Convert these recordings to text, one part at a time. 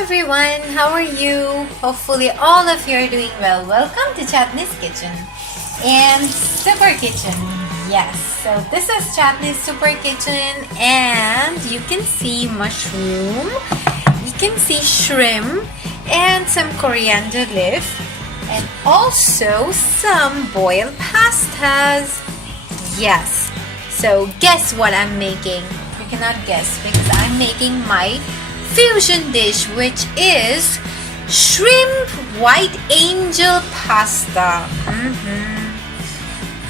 everyone, how are you? Hopefully all of you are doing well. Welcome to Chatney's Kitchen and Super Kitchen. Yes, so this is Chatney's Super Kitchen and you can see mushroom, you can see shrimp and some coriander leaf and also some boiled pastas. Yes, so guess what I'm making? You cannot guess because I'm making my fusion dish, which is shrimp white angel pasta.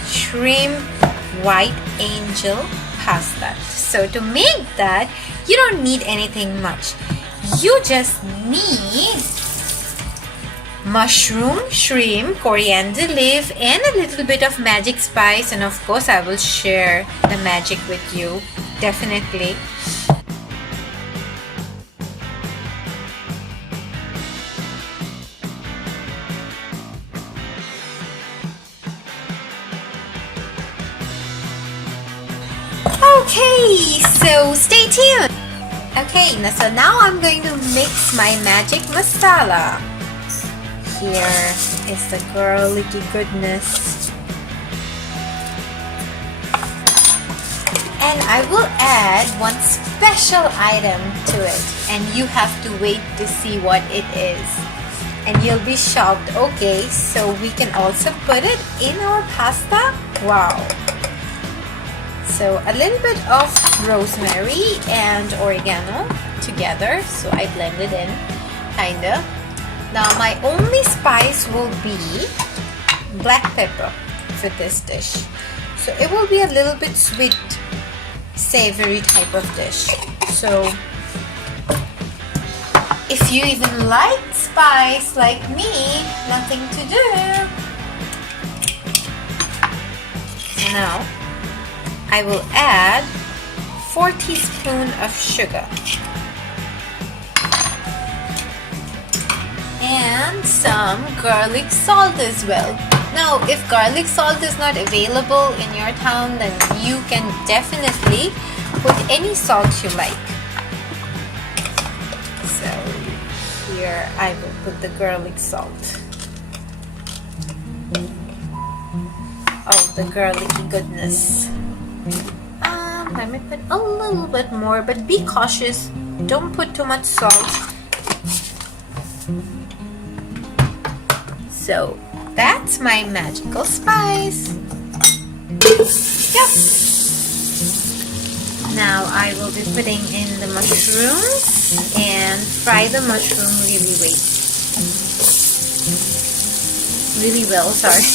Shrimp white angel pasta. So to make that, you don't need anything much. You just need mushroom, shrimp, coriander leaf and a little bit of magic spice, and of course I will share the magic with you, definitely. Okay, so stay tuned. Okay, so now I'm going to mix my magic masala. Here is the garlicky goodness. And I will add one special item to it. And you have to wait to see what it is. And you'll be shocked. Okay, so we can also put it in our pasta. Wow. So a little bit of rosemary and oregano together. So I blend it in, kinda. Now my only spice will be black pepper for this dish. So it will be a little bit sweet, savory type of dish. So if you even like spice like me, nothing to do. Now I will add 4 teaspoons of sugar and some garlic salt as well. Now if garlic salt is not available in your town, then you can definitely put any salt you like. So here I will put the garlic salt. Oh, the garlicky goodness. I may put a little bit more, but be cautious. Don't put too much salt. So that's my magical spice. Yep. Now I will be putting in the mushrooms and fry the mushroom really well. Sorry.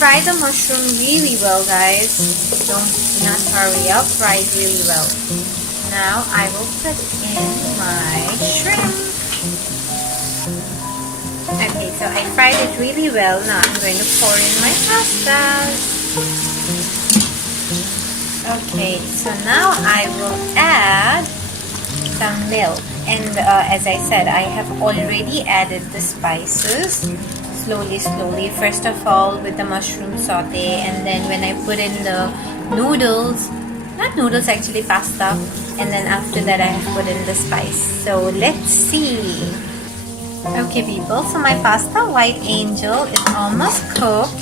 Fry the mushroom really well, guys. Don't not hurry up. Fry it really well. Now I will put in my shrimp. Okay, so I fried it really well. Now I'm going to pour in my pastas. Okay, so now I will add some milk. And as I said, I have already added the spices. Slowly. First of all with the mushroom saute, and then when I put in the noodles, not noodles actually, pasta, and then after that I have put in the spice. So let's see. Okay people, so my pasta white angel is almost cooked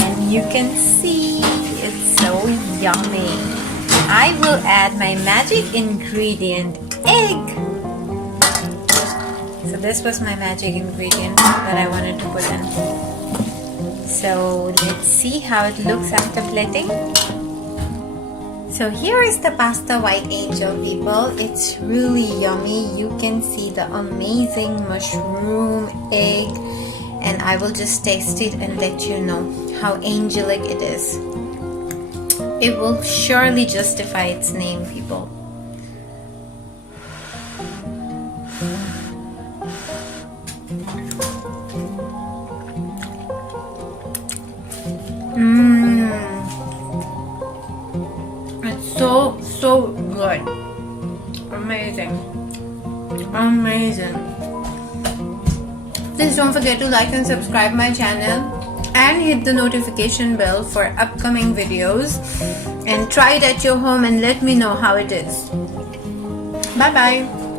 and you can see it's so yummy. I will add my magic ingredient, egg. So this was my magic ingredient that I wanted to put in. So let's see how it looks after plating. So here is the pasta white angel, people. It's really yummy. You can see the amazing mushroom, egg, and I will just taste it and let you know how angelic it is. It will surely justify its name, people. It's so good. Amazing. Please don't forget to like and subscribe my channel and hit the notification bell for upcoming videos, and try it at your home and let me know how it is. Bye-bye.